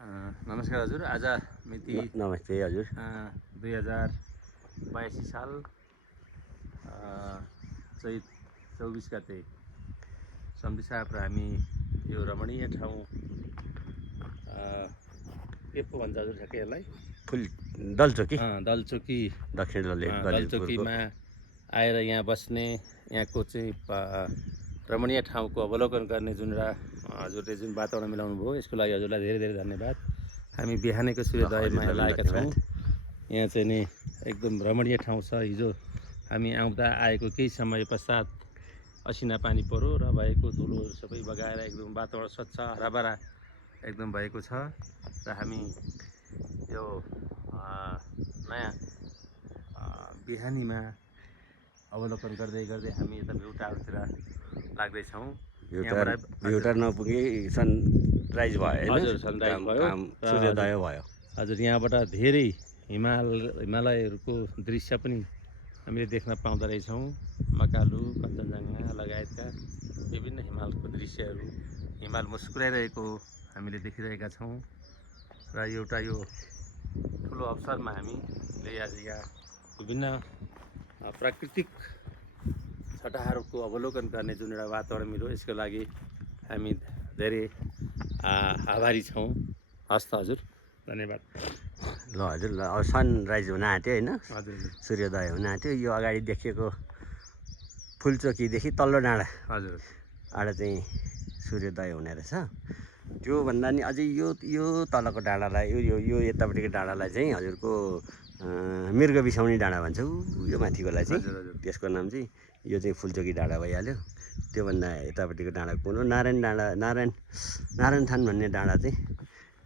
नमस्कार हजुर। आज मिति नमस्ते हजुर। 2082 साल चैत 24 गते सम्धी साहब र हामी यो रमणीय ठाउँ के पो भन्छ हजुर ठ्याक्कै यसलाई? दलचोकी दलचोकी दक्षिण दलचोकीमा आएर यहाँ बस्ने, यहाँको चाहिँ रमणीय ठाउँको अवलोकन गर्ने जुन हजुरले जुन वातावरण मिलाउनु भयो, यसको लागि हजुरलाई धेरै धेरै धन्यवाद। हामी बिहानैको सूर्योदयमा लागेका छौँ। यहाँ चाहिँ नि एकदम रमणीय ठाउँ छ। हिजो हामी आउँदा आएको केही समय पश्चात असिना पानी पऱ्यो र भएको धुलोहरू सबै बगाएर एकदम वातावरण स्वच्छ हराभरा एकदम भएको छ। र हामी यो नयाँ बिहानीमा अवलोकन गर्दै गर्दै हामी यता भ्यू टावरतिर लाग्दैछौँ। भ्यूटावर नपुगे सनराइज भयो। हजुर, सनराइज भयो, सूर्योदय भयो। हजुर, यहाँबाट धेरै हिमालयहरूको दृश्य पनि हामीले देख्न पाउँदो रहेछौँ। मकालु, कञ्चनजङ्घा लगायतका विभिन्न हिमालको दृश्यहरू, हिमाल मुस्कुराइरहेको हामीले देखिरहेका छौँ। र एउटा यो ठुलो अवसरमा हामीले आज यहाँ विभिन्न प्राकृतिक छटाहरूको अवलोकन गर्ने जुन एउटा वातावरण मिल्यो, यसको लागि हामी धेरै आभारी छौँ। हस् त हजुर, धन्यवाद। ल हजुर, ल अब सनराइज हुन आँट्यो होइन, हजुर, सूर्योदय हुन आँट्यो। यो अगाडि देखिएको फुलचोकीदेखि तल्लो डाँडा हजुर चाहिँ सूर्योदय हुने रहेछ। त्योभन्दा नि अझै यो तलको डाँडालाई यो यतापट्टिको डाँडालाई चाहिँ हजुरको मृग बिसाउने डाँडा भन्छ। यो माथिकोलाई चाहिँ त्यसको नाम चाहिँ यो चाहिँ फुलचोकी डाँडा भइहाल्यो। त्योभन्दा यतापट्टिको डाँडा कुन हो? नारायण थान भन्ने डाँडा चाहिँ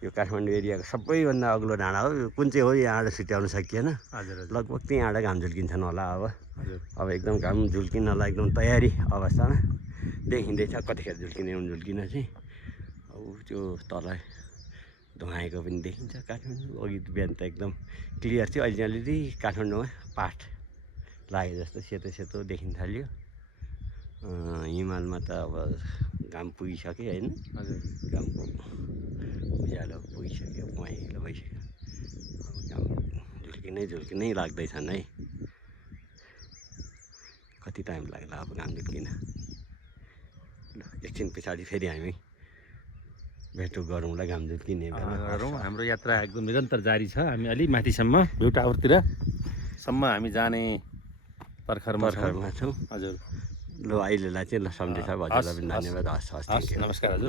यो काठमाडौँ एरियाको सबैभन्दा अग्लो डाँडा हो। यो कुन चाहिँ हो यो आँडो छुट्याउन सकिएन। लगभग त्यही आँडा घाम झुल्किन्छन् होला। अब एकदम घाम झुल्किनलाई एकदम तयारी अवस्थामा देखिँदैछ। कतिखेर झुल्किने झुल्किन चाहिँ अब त्यो तल धुवाएको पनि देखिन्छ काठमाडौँ। अघि बिहान त एकदम क्लियर थियो, अहिले अलिअलि काठमाडौँमा पाठ लाग्यो जस्तो सेतो सेतो देखिन थाल्यो। हिमालमा त अब घाम पुगिसक्यो होइन, घामको उज्यालो पुगिसक्यो, पहेँलो भइसक्यो। अब घाम झुल्किनै लाग्दैछन् है। कति टाइम लाग्ला अब घाम झुल्किन? ल एकछिन पछाडि फेरि हामी भेट गरौँला घाम झुल्किने बेला। हाम्रो यात्रा एकदम निरन्तर जारी छ। हामी अलि माथिसम्म भ्यू टावरतिरसम्म हामी जाने पर्खरमा छौँ। हजुर, ल अहिलेलाई चाहिँ ल सम्झेछ। हजुरलाई पनि धन्यवाद। हस्, नमस्कार हजुर।